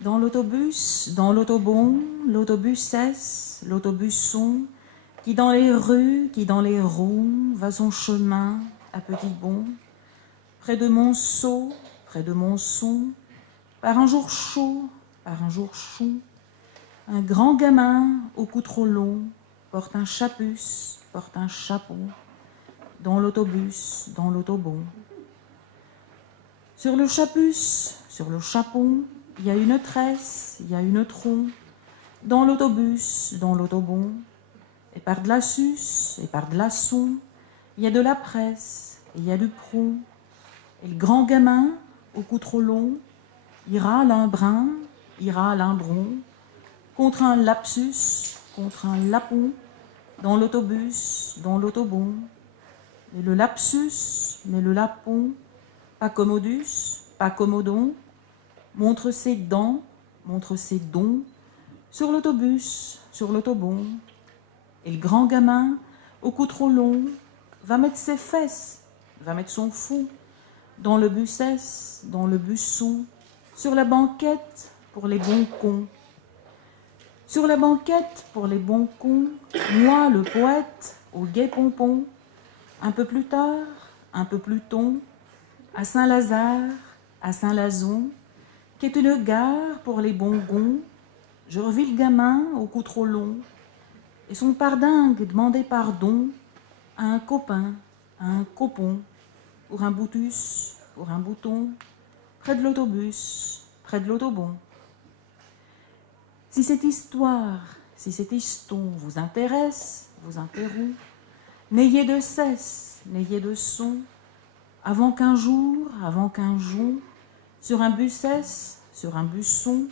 Dans l'autobus, dans l'autobon, l'autobus cesse, l'autobusson, qui dans les rues, qui dans les ronds, va son chemin à petits bonds, près de mon seau, près de mon son, par un jour chaud, par un jour chaud, un grand gamin au cou trop long porte un chapus, porte un chapeau, dans l'autobus, dans l'autobon. Sur le chapus, sur le chapeau, il y a une tresse, il y a une tronc, dans l'autobus, dans l'autobon, et par de la suce, et par de la son, il y a de la presse, et il y a du prompt, et le grand gamin, au cou trop long, ira l'un brun, ira l'un bron, contre un lapsus, contre un lapon, dans l'autobus, dans l'autobon, mais le lapsus, mais le lapon, pas commodus, pas commodon, montre ses dents, montre ses dons, sur l'autobus, sur l'autobon. Et le grand gamin, au cou trop long, va mettre ses fesses, va mettre son fou, dans le bussesse, dans le busson, sur la banquette pour les bons cons. Sur la banquette pour les bons cons, moi le poète, au gai pompon, un peu plus tard, un peu plus tôt, à Saint-Lazare, à Saint-Lazon, qui est une gare pour les bons gonds, je revis le gamin au cou trop long, et son pardingue demandait pardon à un copain, à un copon, pour un boutus, pour un bouton, près de l'autobus, près de l'autobon. Si cette histoire, si cet histon vous intéresse, vous interrompt, n'ayez de cesse, n'ayez de son, avant qu'un jour, sur un bussesse, sur un busson,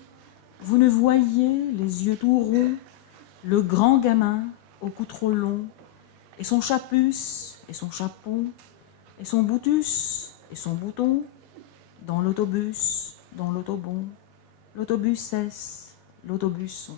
vous ne voyiez les yeux tout ronds, le grand gamin au cou trop long, et son chapus, et son chapeau, et son boutus, et son bouton, dans l'autobus, dans l'autobon, l'autobus cesse, l'autobusson.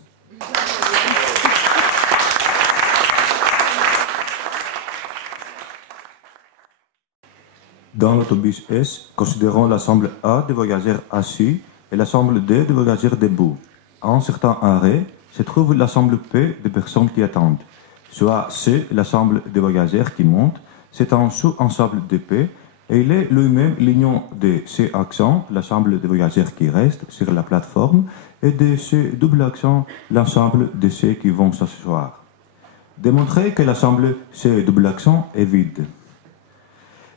Dans l'autobus S, considérons l'ensemble A de voyageurs assis et l'ensemble D de voyageurs debout. À un certain arrêt se trouve l'ensemble P de personnes qui attendent. Soit C, l'ensemble de voyageurs qui montent, c'est un sous-ensemble de P, et il est lui-même l'union de C accent, l'ensemble de voyageurs qui restent sur la plateforme, et de C double accent, l'ensemble de ceux qui vont s'asseoir. Démontrer que l'ensemble C double accent est vide.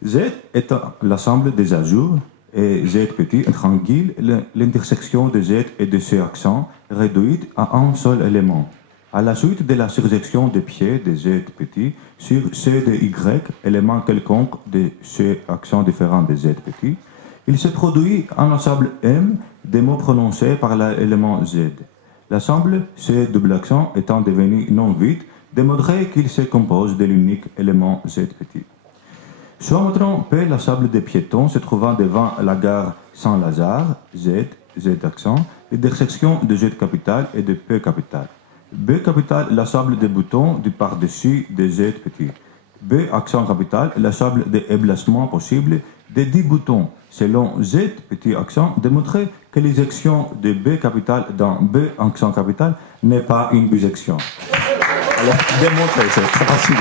Z est l'ensemble des ajouts, et Z petit tranquille, l'intersection de Z et de C accent réduite à un seul élément. À la suite de la surjection des pieds de Z petit sur C de Y, élément quelconque de C accent différent de Z petit, il se produit un ensemble M des mots prononcés par l'élément Z. L'ensemble C double accent étant devenu non vide, démontrer qu'il se compose de l'unique élément Z petit. Soit montrant P l'ensemble des piétons se trouvant devant la gare Saint-Lazare, Z, Z accent, l'intersection de Z capital et de P capital. B capital, l'ensemble des boutons du par-dessus de Z petit. B accent capital, l'ensemble des éplacements possibles des 10 boutons. Selon Z petit accent, démontrer que l'éjection de B capital dans B accent capital n'est pas une bisection. Alors, démontrer, c'est très facile.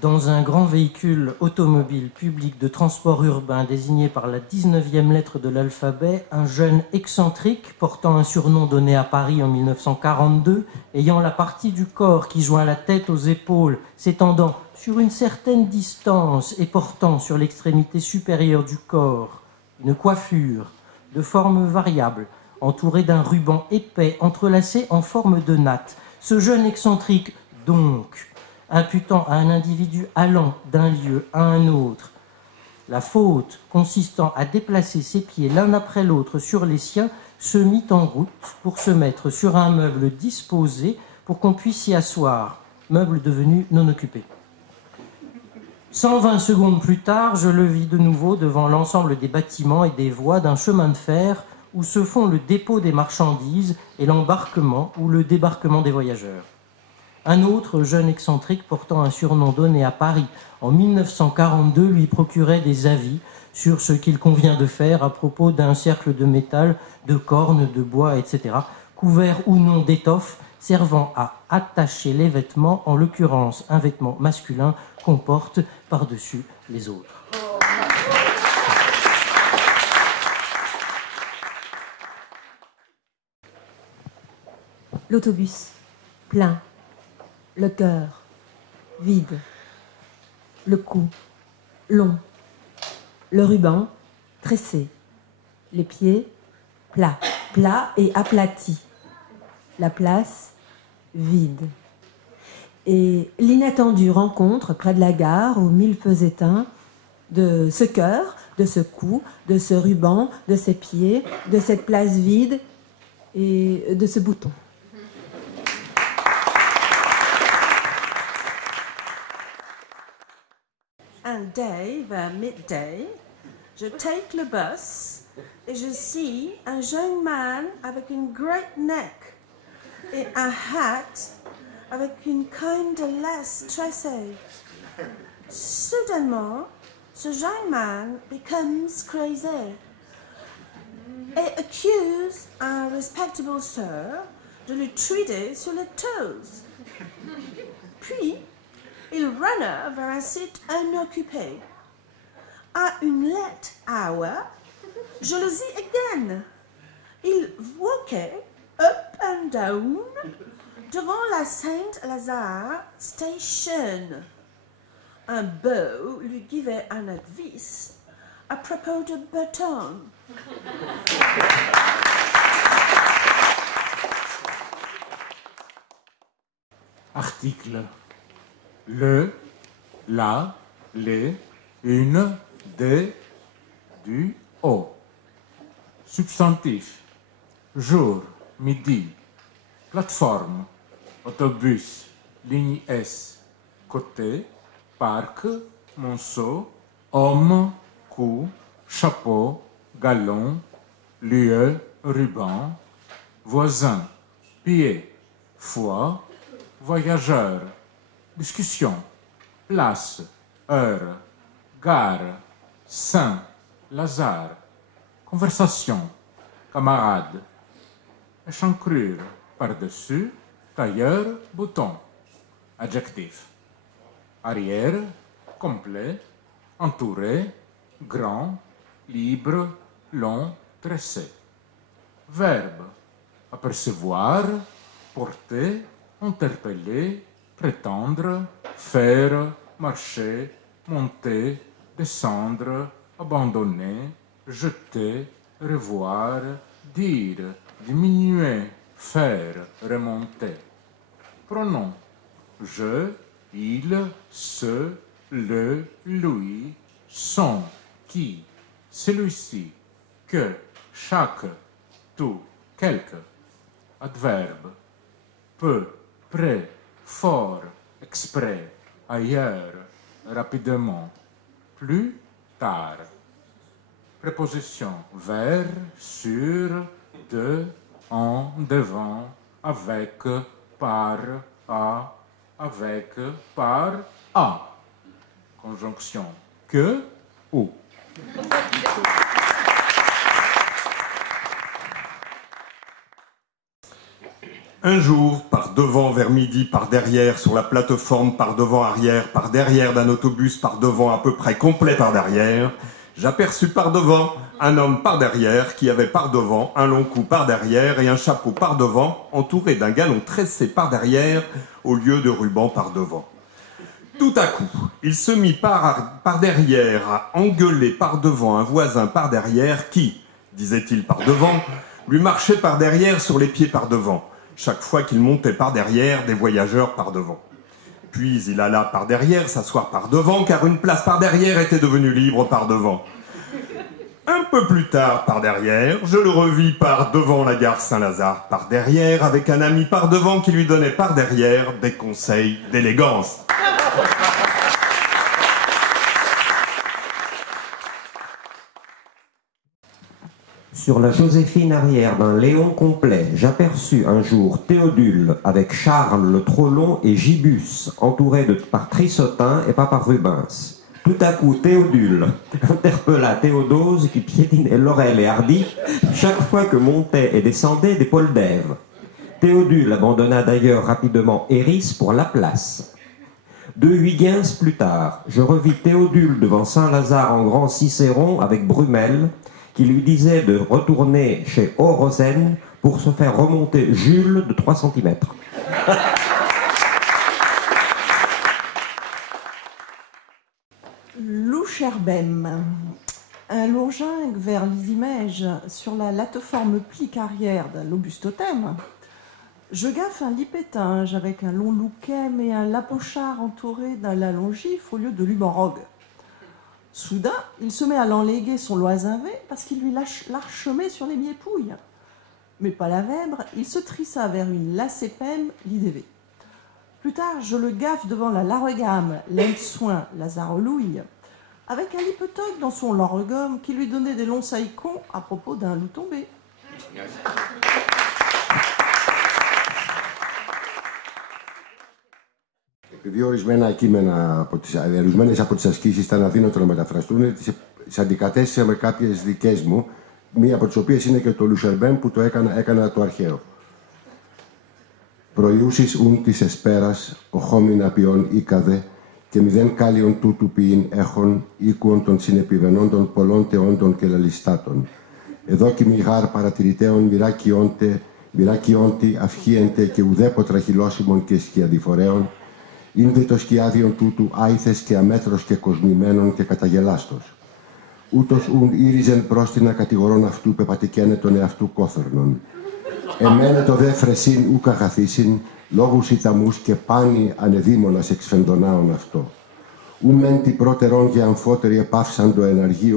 Dans un grand véhicule automobile public de transport urbain désigné par la 19e lettre de l'alphabet, un jeune excentrique portant un surnom donné à Paris en 1942, ayant la partie du corps qui joint la tête aux épaules, s'étendant sur une certaine distance et portant sur l'extrémité supérieure du corps une coiffure de forme variable, entourée d'un ruban épais entrelacé en forme de natte. Ce jeune excentrique, donc, imputant à un individu allant d'un lieu à un autre la faute consistant à déplacer ses pieds l'un après l'autre sur les siens, se mit en route pour se mettre sur un meuble disposé pour qu'on puisse s'y asseoir, meuble devenu non occupé. 120 secondes plus tard, je le vis de nouveau devant l'ensemble des bâtiments et des voies d'un chemin de fer où se font le dépôt des marchandises et l'embarquement ou le débarquement des voyageurs. Un autre jeune excentrique portant un surnom donné à Paris en 1942 lui procurait des avis sur ce qu'il convient de faire à propos d'un cercle de métal, de cornes, de bois, etc., couvert ou non d'étoffe, servant à attacher les vêtements, en l'occurrence un vêtement masculin qu'on porte par-dessus les autres. L'autobus, plein, le cœur, vide, le cou, long, le ruban, tressé, les pieds, plats, plats et aplatis, la place, vide. Et l'inattendue rencontre près de la gare aux 1000 feux éteints de ce cœur, de ce cou, de ce ruban, de ces pieds, de cette place vide et de ce bouton. Un day, vers midday, je take le bus et je see un jeune man avec une great neck et un hat avec une canne de laisse tressée. Soudainement, ce jeune man becomes crazy et accuse un respectable sir de lui truider sur les toes. Puis, il runna vers un site inoccupé. À une late hour, je le vis again. Il walkait up and down devant la Saint-Lazare Station. Un beau lui givait un advice à propos de bâton. Article. Le, la, les, une, des, du, au. Substantif. Jour, midi. Plateforme. Autobus, ligne S. Côté, parc, monceau, homme, cou, chapeau, galon, lieu, ruban. Voisin, pied, foie, voyageur. Discussion, place, heure, gare, Saint-Lazare, conversation, camarade, échancrure, par-dessus, tailleur, bouton, adjectif, arrière, complet, entouré, grand, libre, long, tressé, verbe, apercevoir, porter, interpeller, prétendre, faire, marcher, monter, descendre, abandonner, jeter, revoir, dire, diminuer, faire, remonter. Pronom. Je, il, ce, le, lui, son, qui, celui-ci, que, chaque, tout, quelque. Adverbe. Peu, près, fort, exprès, ailleurs, rapidement, plus tard. Préposition vers, sur, de, en, devant, avec, par, à, avec, par, à. Conjonction que, ou. Un jour, par devant, vers midi, par derrière, sur la plateforme, par devant, arrière, par derrière d'un autobus, par devant, à peu près complet par derrière, j'aperçus par devant un homme par derrière qui avait par devant un long cou par derrière et un chapeau par devant, entouré d'un galon tressé par derrière au lieu de ruban par devant. Tout à coup, il se mit par derrière à engueuler par devant un voisin par derrière qui, disait-il par devant, lui marchait par derrière sur les pieds par devant. Chaque fois qu'il montait par derrière, des voyageurs par devant. Puis il alla par derrière s'asseoir par devant, car une place par derrière était devenue libre par devant. Un peu plus tard, par derrière, je le revis par devant la gare Saint-Lazare, par derrière, avec un ami par devant qui lui donnait par derrière des conseils d'élégance. Sur la Joséphine arrière d'un Léon complet, j'aperçus un jour Théodule avec Charles le Trop-Long et Gibus, entourés par Trissotin et pas par Rubens. Tout à coup, Théodule interpella Théodose qui piétinait Laurel et Hardy chaque fois que montaient et descendaient des Poldèves. Théodule abandonna d'ailleurs rapidement Éris pour Laplace. 2 Huygens plus tard, je revis Théodule devant Saint-Lazare en grand Cicéron avec Brumel, qui lui disait de retourner chez Orosen pour se faire remonter Jules de 3 cm. Loucherbem, un lourgingue vers l'Idimège sur la latoforme plique arrière d'un lobustothème. Je gaffe un lipétinge avec un long louquem et un lapochard entouré d'un lalongif au lieu de lubanrogue. Soudain, il se met à l'enléguer son loisinvé parce qu'il lui lâche l'archemé sur les miépouilles. Mais pas la vèbre, il se trissa vers une lacépème l'IDV. Plus tard, je le gaffe devant la laregame, l'aide-soin, Lazarelouille, avec un lipetoc dans son laregome qui lui donnait des longs saïcons à propos d'un loup tombé. Επειδή ορισμένα κείμενα, ορισμένες από τις ασκήσεις ήταν αδύνατο να μεταφραστούν, τις αντικατέστησα με κάποιες δικές μου, μία από τις οποίες είναι και το Λουσερμπέμ που το έκανα το αρχαίο. Προϊούσεις ουν της εσπέρας, οχόμινα ποιόν ήκαδε, και μηδέν κάλιον τούτου ποιήν έχων, οίκουον των συνεπιβενόντων πολλών τεόντων και λαλιστάτων. Εδώ κι μηγάρ παρατηρητέων μοιράκιόντι αυχίεντε και ουδέποτρα χυλώσιμων και σκιαδιφορέων, είναι το σκιάδιον τούτου άηθες και αμέτρος και κοσμημένων και καταγελάστος. Ούτως ουν ήριζεν πρόστινα κατηγορών αυτού πεπατικένε τον εαυτού κόθερνον. Εμένε το δε φρεσίν ουκ αγαθήσιν, λόγους ηταμούς και πάνι ανεδήμονας εξφεντονάων αυτό. Ου μεν τι πρώτερον και αμφότεροι επάυσαν το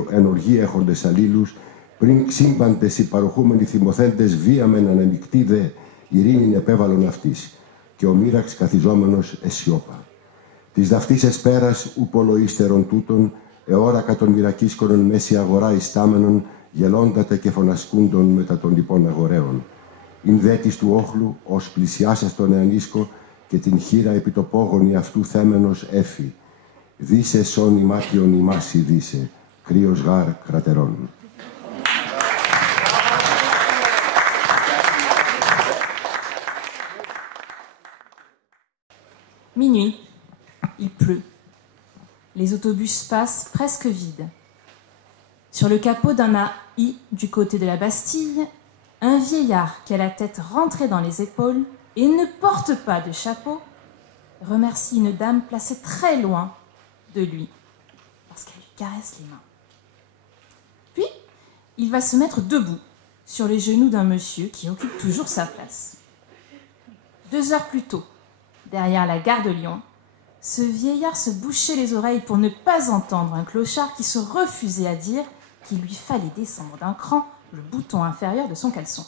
ενοργή έχοντες αλλήλους, πριν ξύμπαντες οι παροχούμενοι θυμοθέντες βίαμεν ανεμικτή δε ειρήνην επέβαλον αυτής, και ο μοίραξ καθιζόμενος εσιώπα. Της δαυτής εσπέρας ου πολλοίστερον τούτων, εόρακα των μοιρακίσκονων μέση αγορά ιστάμενων, γελώντατε και φωνασκούντων μετά των λοιπών αγορέων. Ειν δέτης του όχλου, ως πλησιάσας τον εανίσκο, και την χείρα επί το πόγονι αυτού θέμενος έφη. Δίσε σόν ημάτιον ημάσι δίσε, κρύος γάρ κρατερών. Minuit, il pleut. Les autobus passent presque vides. Sur le capot d'un AI du côté de la Bastille, un vieillard qui a la tête rentrée dans les épaules et ne porte pas de chapeau remercie une dame placée très loin de lui parce qu'elle lui caresse les mains. Puis, il va se mettre debout sur les genoux d'un monsieur qui occupe toujours sa place. 2 heures plus tôt, derrière la gare de Lyon, ce vieillard se bouchait les oreilles pour ne pas entendre un clochard qui se refusait à dire qu'il lui fallait descendre d'un cran le bouton inférieur de son caleçon.